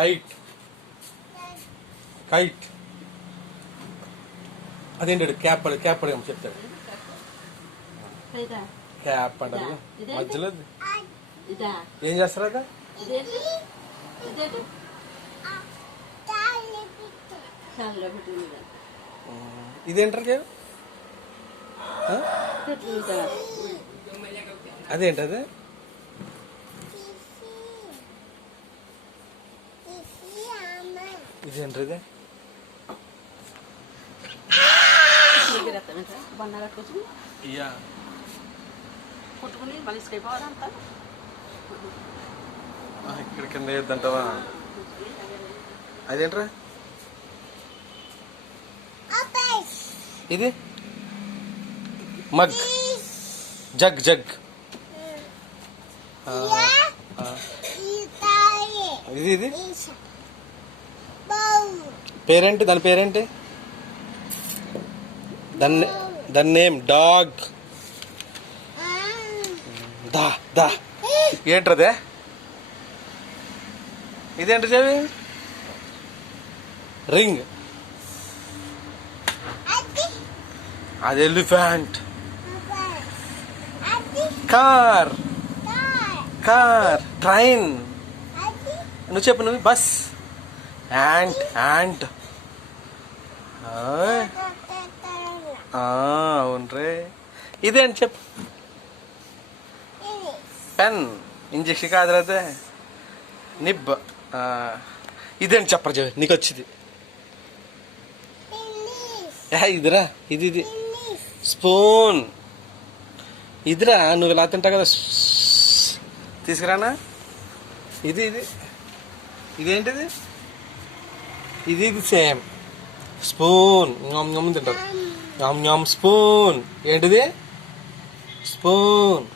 Kite kite అదేంటాడు cap cap అడగ చెప్తాడు. Cap అంటారు మధ్యలో ఏం చేస్తారు అదా ఇదేంటారు అదేంటది ఇదేంటది కొట్టుకుని మళ్ళీ అయిపోవాలంతా ఇక్కడ కింద వేద్దంటావా అదేంట్రా ఇది మగ్ జగ్ జగ్ ఇది ఇది పేరేంటి దాని పేరేంటి దాని నేమ్ డాగ్ దా దా ఏంట్రదే ఇదేంటి చెవి రింగ్ అది ఎలిఫెంట్ కార్ కార్ ట్రైన్ నువ్వు చెప్పు నువ్వు బస్ యాంట్ యాంట్ అవునరే ఇదేంటి చెప్పు పెన్ ఇంజక్షన్ కాదు అదే నిబ్ ఇదేంటి చెప్పరా చెవి నీకు వచ్చింది ఇదిరా ఇది ఇది స్పూన్ ఇదిరా నువ్వు ఇలా తింటావు కదా తీసుకురానా ఇది ఇది ఇదేంటిది ఇది ఇది సేమ్ స్పూన్ తింటారు స్పూన్ ఏంటిది స్పూన్